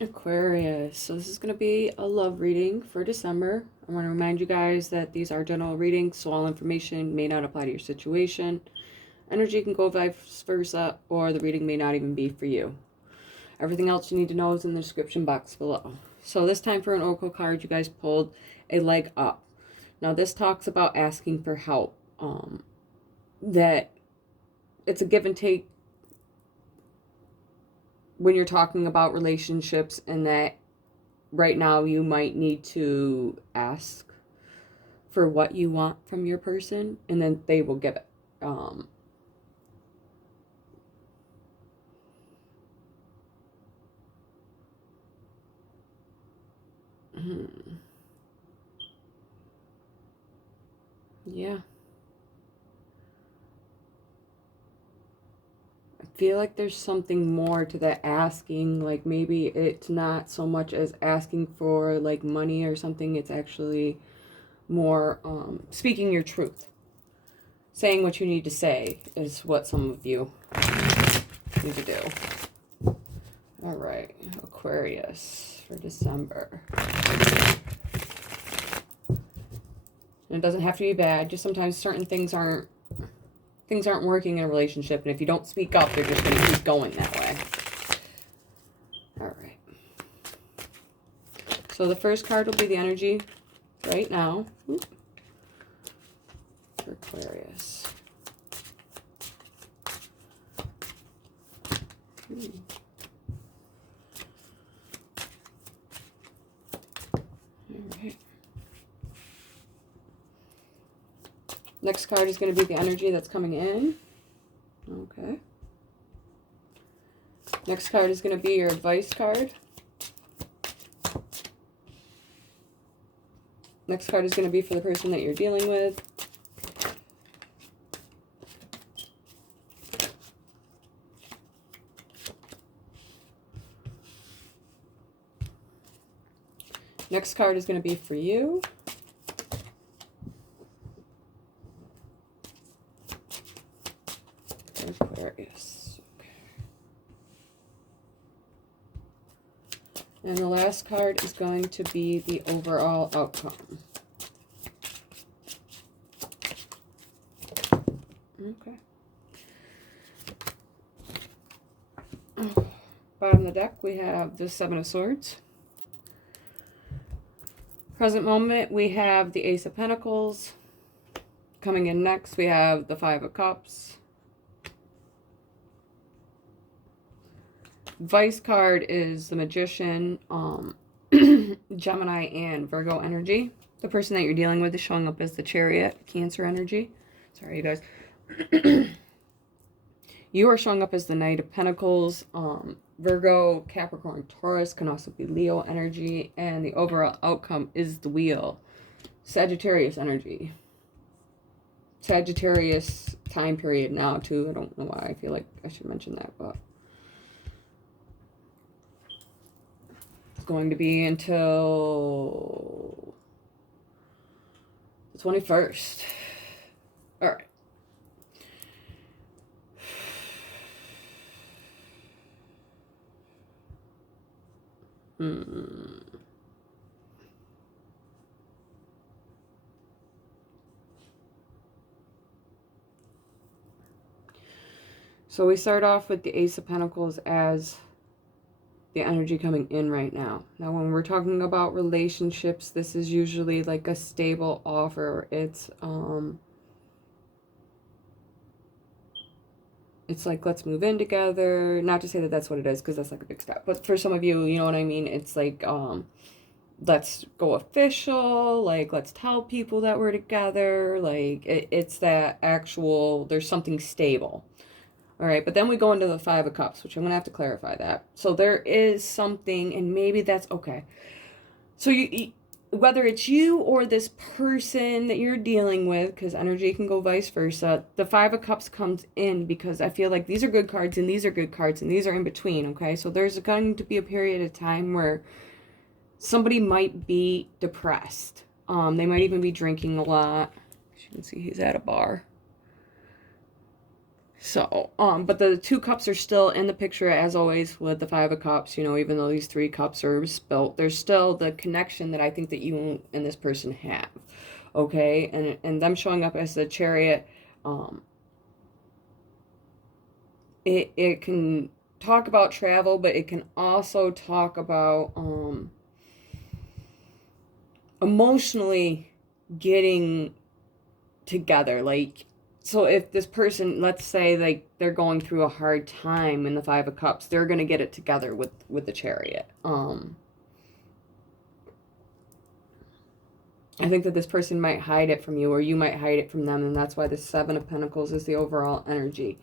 Aquarius. So this is going to be a love reading for December. I want to remind you guys that these are general readings, so all information may not apply to your situation. Energy can go vice versa, or the reading may not even be for you. Everything else you need to know is in the description box below. So this time for an oracle card, you guys pulled a leg up. Now this talks about asking for help. That it's a give and take when you're talking about relationships, and that right now you might need to ask for what you want from your person, and then they will give it. Yeah. I feel like there's something more to that asking. Like maybe it's not so much as asking for like money or something. It's actually more speaking your truth. Saying what you need to say is what some of you need to do. All right, Aquarius for December. And it doesn't have to be bad. Just sometimes certain things aren't working in a relationship, and if you don't speak up, they're just going to keep going that way. All right. So the first card will be the energy right now for Aquarius. All right. Next card is going to be the energy that's coming in. Okay. Next card is going to be your advice card. Next card is going to be for the person that you're dealing with. Next card is going to be for you. Aquarius. Okay. And the last card is going to be the overall outcome. Okay. Bottom of the deck, we have the Seven of Swords. Present moment, we have the Ace of Pentacles. Coming in next, we have the Five of Cups. Vice card is the Magician, Gemini, and Virgo energy. The person that you're dealing with is showing up as the Chariot, Cancer energy. Sorry, you guys. You are showing up as the Knight of Pentacles. Virgo, Capricorn, Taurus can also be Leo energy. And the overall outcome is the Wheel, Sagittarius energy. Sagittarius time period now, too. I don't know why I feel like I should mention that, but it's going to be until the 21st. All right. So we start off with the Ace of Pentacles as the energy coming in right now. Now, when we're talking about relationships, this is usually like a stable offer. It's like, let's move in together. Not to say that that's what it is, because that's like a big step. But for some of you, you know what I mean? It's like, let's go official. Like, let's tell people that we're together. Like, it's that actual, there's something stable. All right, but then we go into the Five of Cups, which I'm going to have to clarify that. So there is something, and maybe that's okay. So you whether it's you or this person that you're dealing with, because energy can go vice versa, the Five of Cups comes in because I feel like these are good cards, and these are good cards, and these are in between, okay? So there's going to be a period of time where somebody might be depressed. They might even be drinking a lot. As you can see, he's at a bar. So, but the 2 cups are still in the picture as always with the 5 of cups, you know, even though these 3 cups are spilt, there's still the connection that I think that you and this person have. Okay, and them showing up as the Chariot, it can talk about travel, but it can also talk about emotionally getting together. Like, so if this person, let's say like they're going through a hard time in the 5 of Cups, they're going to get it together with the Chariot. I think that this person might hide it from you, or you might hide it from them, and that's why the 7 of Pentacles is the overall energy.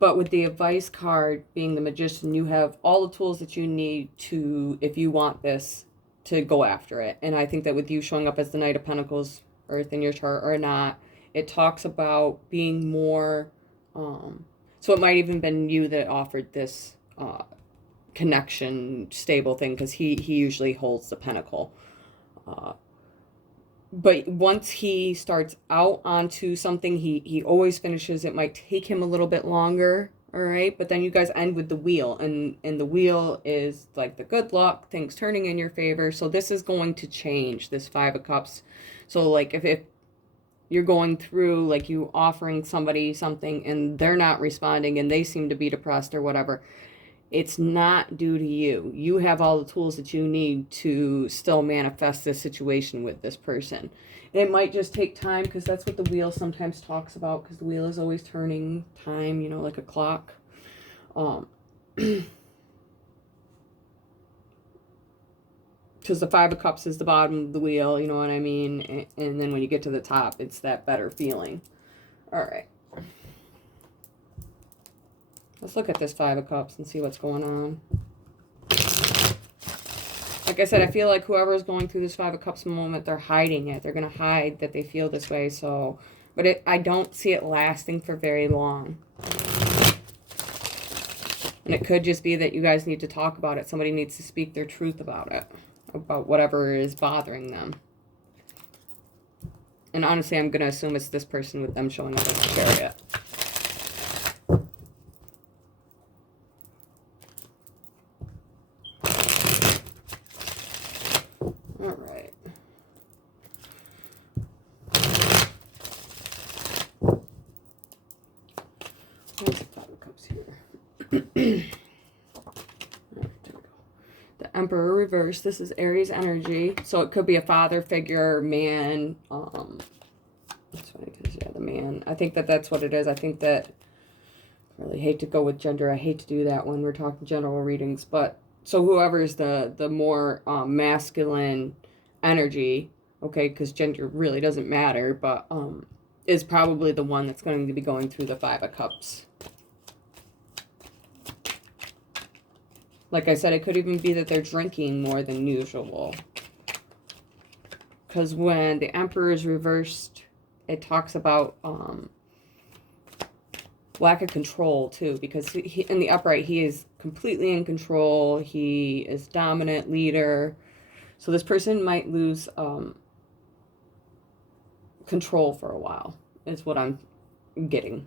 But with the advice card being the Magician, you have all the tools that you need to, if you want this, to go after it. And I think that with you showing up as the Knight of Pentacles, Earth in your chart or not, it talks about being more, so it might even been you that offered this connection, stable thing, because he usually holds the Pentacle. But once he starts out onto something, he always finishes. It might take him a little bit longer, all right? But then you guys end with the Wheel, and the Wheel is like the good luck, things turning in your favor. So this is going to change, this 5 of Cups. So like if you're going through, like you offering somebody something and they're not responding and they seem to be depressed or whatever, it's not due to you. You have all the tools that you need to still manifest this situation with this person. And it might just take time, because that's what the Wheel sometimes talks about, because the Wheel is always turning time, you know, like a clock. Because the 5 of Cups is the bottom of the Wheel, you know what I mean? And then when you get to the top, it's that better feeling. All right. Let's look at this 5 of Cups and see what's going on. Like I said, I feel like whoever is going through this 5 of Cups moment, they're hiding it. They're going to hide that they feel this way. So, but I don't see it lasting for very long. And it could just be that you guys need to talk about it. Somebody needs to speak their truth about it, about whatever is bothering them. And honestly, I'm going to assume it's this person with them showing up as a Chariot. All right. Where's the 5 of Cups here? There we go. The Emperor reversed. This is Aries energy. So it could be a father figure, man. That's funny because, yeah, the man. I think that that's what it is. I think that, I really hate to go with gender. I hate to do that when we're talking general readings. But, so whoever is the more masculine energy, okay, because gender really doesn't matter, but is probably the one that's going to be going through the 5 of Cups. Like I said, it could even be that they're drinking more than usual. Because when the Emperor is reversed, it talks about lack of control too. Because he, in the upright, he is completely in control. He is dominant leader. So this person might lose control for a while, is what I'm getting.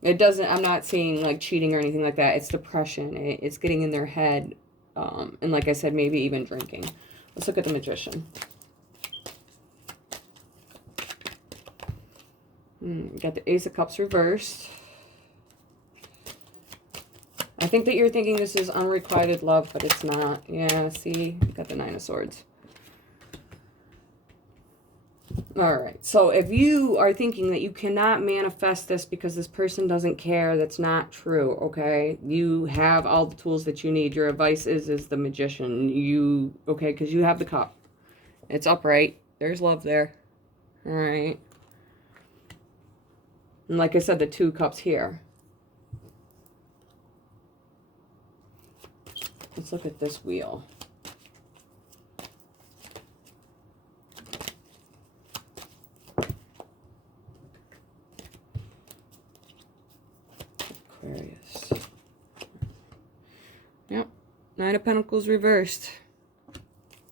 It doesn't, I'm not seeing like cheating or anything like that. It's depression. It's getting in their head. And like I said, maybe even drinking. Let's look at the Magician. Got the Ace of Cups reversed. I think that you're thinking this is unrequited love, but it's not. Yeah, see? Got the 9 of Swords. Alright, so if you are thinking that you cannot manifest this because this person doesn't care, that's not true, okay? You have all the tools that you need. Your advice is the Magician. Okay, because you have the Cup. It's upright. There's love there. Alright. And like I said, the 2 cups here. Let's look at this Wheel. Aquarius. Yep. 9 of Pentacles reversed.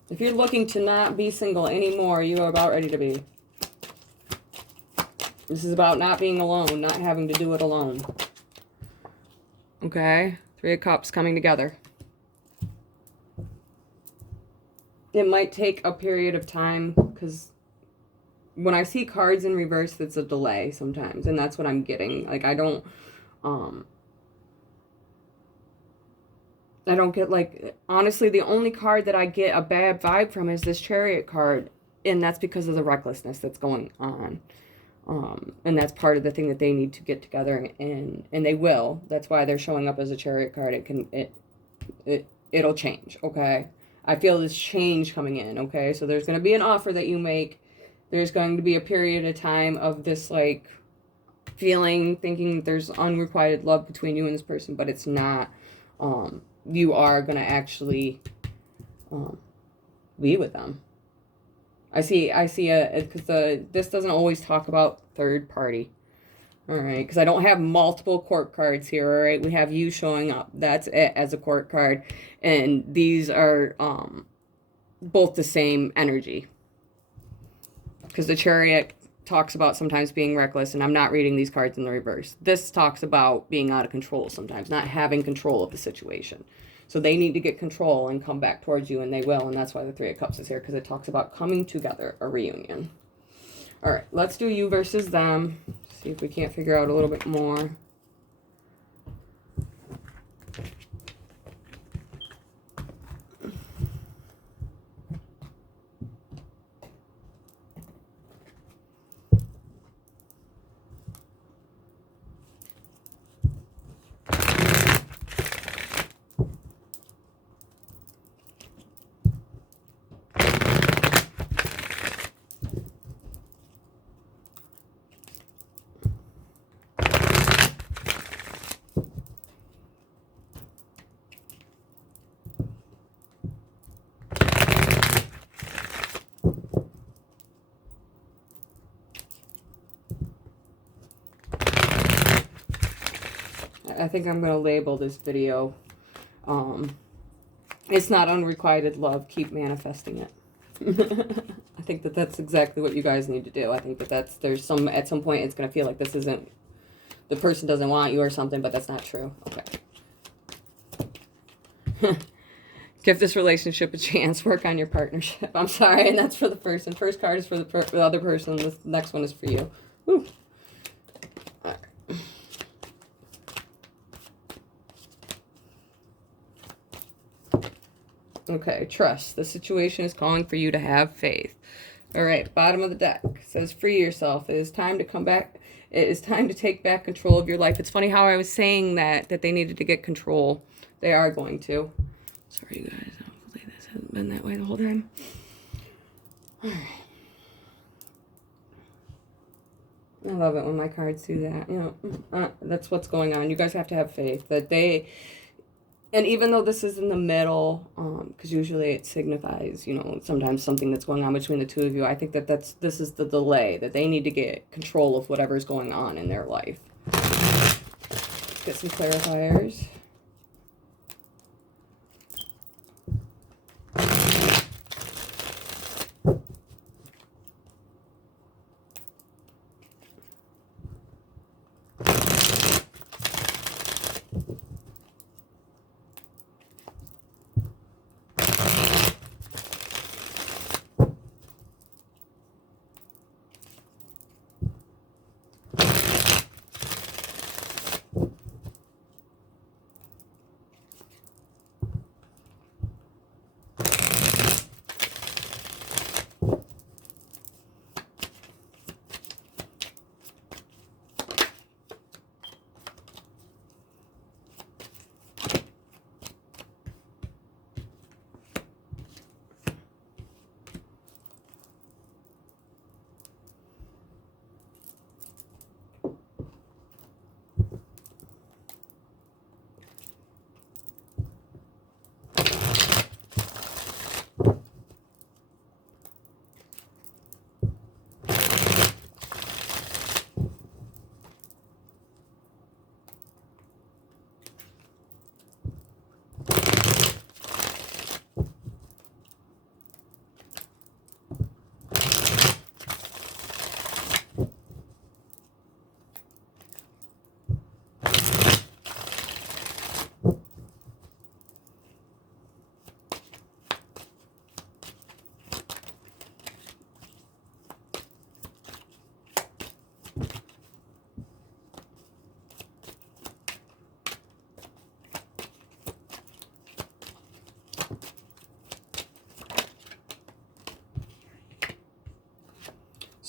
If you're looking to not be single anymore, you are about ready to be. This is about not being alone, not having to do it alone. Okay? Three of Cups coming together. It might take a period of time, because when I see cards in reverse, it's a delay sometimes, and that's what I'm getting. Like, I don't get, like, honestly, the only card that I get a bad vibe from is this Chariot card, and that's because of the recklessness that's going on. And that's part of the thing that they need to get together, and they will. That's why they're showing up as a Chariot card. It'll change, okay? I feel this change coming in, okay? So there's going to be an offer that you make. There's going to be a period of time of this, like, feeling, thinking there's unrequited love between you and this person, but it's not. You are going to actually be with them. I see because this doesn't always talk about third party. All right, because I don't have multiple court cards here, all right? We have you showing up. That's it as a court card. And these are both the same energy. Because the Chariot talks about sometimes being reckless, and I'm not reading these cards in the reverse. This talks about being out of control sometimes, not having control of the situation. So they need to get control and come back towards you, and they will, and that's why the Three of Cups is here, because it talks about coming together, a reunion. All right, let's do you versus them. See if we can't figure out a little bit more. I think I'm going to label this video, it's not unrequited love, keep manifesting it. I think that that's exactly what you guys need to do. I think that at some point it's going to feel like this isn't, the person doesn't want you or something, but that's not true. Okay. Give this relationship a chance, work on your partnership. I'm sorry, and that's for the person. First card is for the other person, the next one is for you. Woo. Okay, trust. The situation is calling for you to have faith. All right, bottom of the deck says free yourself. It is time to come back. It is time to take back control of your life. It's funny how I was saying that they needed to get control. They are going to. Sorry, you guys. Hopefully this hasn't been that way the whole time. All right. I love it when my cards do that. You know, that's what's going on. You guys have to have faith that they... And even though this is in the middle, because usually it signifies, you know, sometimes something that's going on between the two of you, I think that this is the delay, that they need to get control of whatever's going on in their life. Get some clarifiers.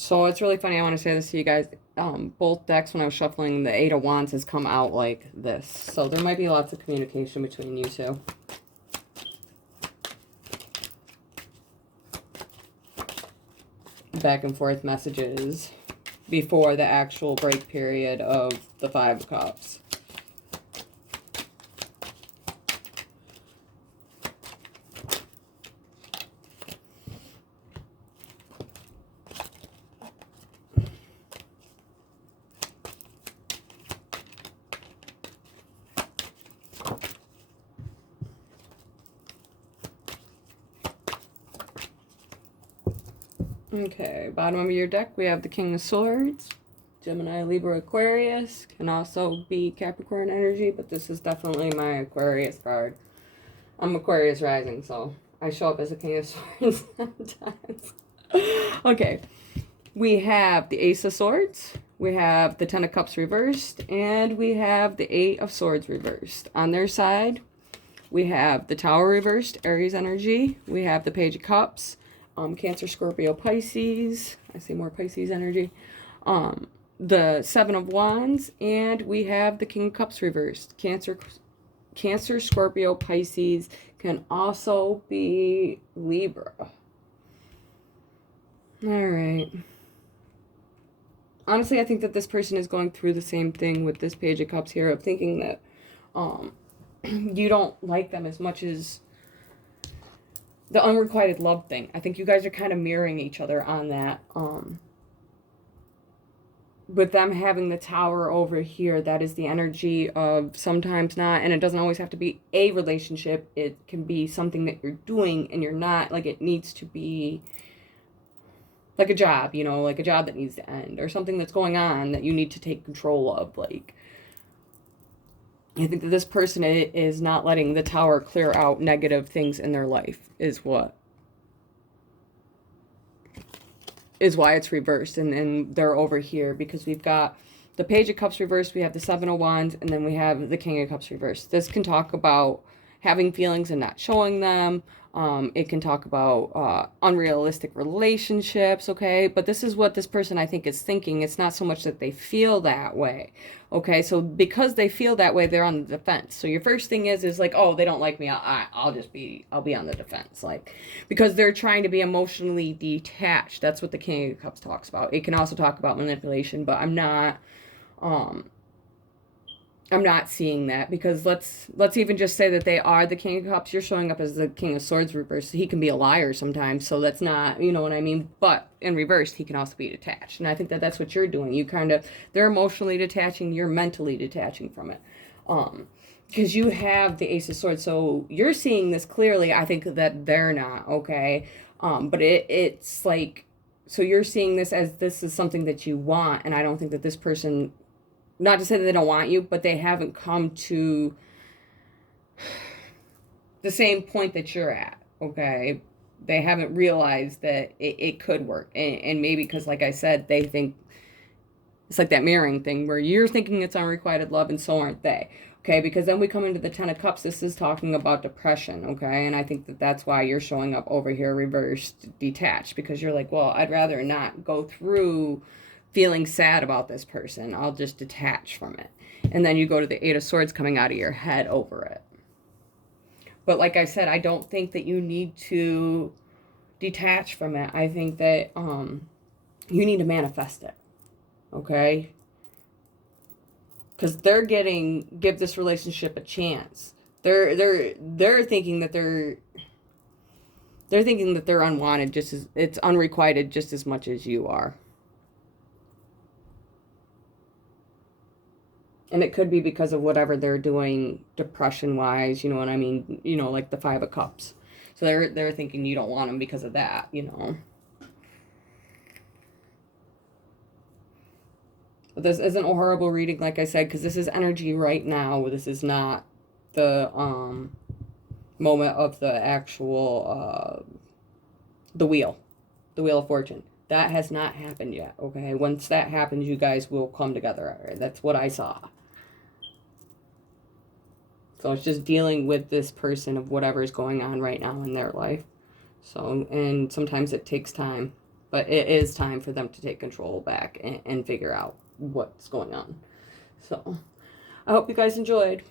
So it's really funny. I want to say this to you guys. Both decks, when I was shuffling, the Eight of Wands has come out like this. So there might be lots of communication between you two. Back and forth messages before the actual break period of the Five of Cups. Okay, bottom of your deck, we have the King of Swords. Gemini, Libra, Aquarius. Can also be Capricorn energy, but this is definitely my Aquarius card. I'm Aquarius rising, so I show up as a King of Swords sometimes. Okay, we have the Ace of Swords. We have the Ten of Cups reversed. And we have the Eight of Swords reversed. On their side, we have the Tower reversed, Aries energy. We have the Page of Cups. Cancer, Scorpio, Pisces. I see more Pisces energy. The Seven of Wands, and we have the King of Cups reversed. Cancer, Scorpio, Pisces can also be Libra. All right. Honestly, I think that this person is going through the same thing with this Page of Cups here, of thinking that you don't like them as much as the unrequited love thing. I think you guys are kind of mirroring each other on that. With them having the Tower over here, that is the energy of sometimes not, and it doesn't always have to be a relationship. It can be something that you're doing and you're not, like it needs to be like a job, you know, like a job that needs to end, or something that's going on that you need to take control of. Like, I think that this person is not letting the Tower clear out negative things in their life, is why it's reversed, and they're over here, because we've got the Page of Cups reversed, we have the Seven of Wands, and then we have the King of Cups reversed. This can talk about having feelings and not showing them. It can talk about unrealistic relationships, okay? But this is what this person, I think, is thinking. It's not so much that they feel that way, okay? So because they feel that way, they're on the defense. So your first thing is like, oh, they don't like me. I'll be on the defense, like, because they're trying to be emotionally detached. That's what the King of Cups talks about. It can also talk about manipulation, but I'm not seeing that, because let's even just say that they are the King of Cups. You're showing up as the King of Swords reversed. He can be a liar sometimes, so that's not, you know what I mean? But in reverse, he can also be detached. And I think that that's what you're doing. They're emotionally detaching, you're mentally detaching from it. Because you have the Ace of Swords, so you're seeing this clearly. I think that they're not, okay? But it's like, so you're seeing this as this is something that you want, and I don't think that this person, not to say that they don't want you, but they haven't come to the same point that you're at, okay? They haven't realized that it could work. And maybe because, like I said, they think it's like that mirroring thing where you're thinking it's unrequited love and so aren't they, okay? Because then we come into the Ten of Cups. This is talking about depression, okay? And I think that that's why you're showing up over here reversed, detached, because you're like, well, I'd rather not go through feeling sad about this person. I'll just detach from it. And then you go to the Eight of Swords coming out of your head over it. But like I said, I don't think that you need to detach from it. I think that you need to manifest it. Okay? Because give this relationship a chance. They're thinking that they're thinking that they're unwanted, it's unrequited just as much as you are. And it could be because of whatever they're doing depression-wise, you know what I mean? You know, like the Five of Cups. So they're thinking you don't want them because of that, you know. But this isn't a horrible reading, like I said, because this is energy right now. This is not the moment of the actual, the Wheel of Fortune. That has not happened yet, okay? Once that happens, you guys will come together. That's what I saw. So it's just dealing with this person of whatever is going on right now in their life. So, and sometimes it takes time. But it is time for them to take control back and figure out what's going on. So I hope you guys enjoyed.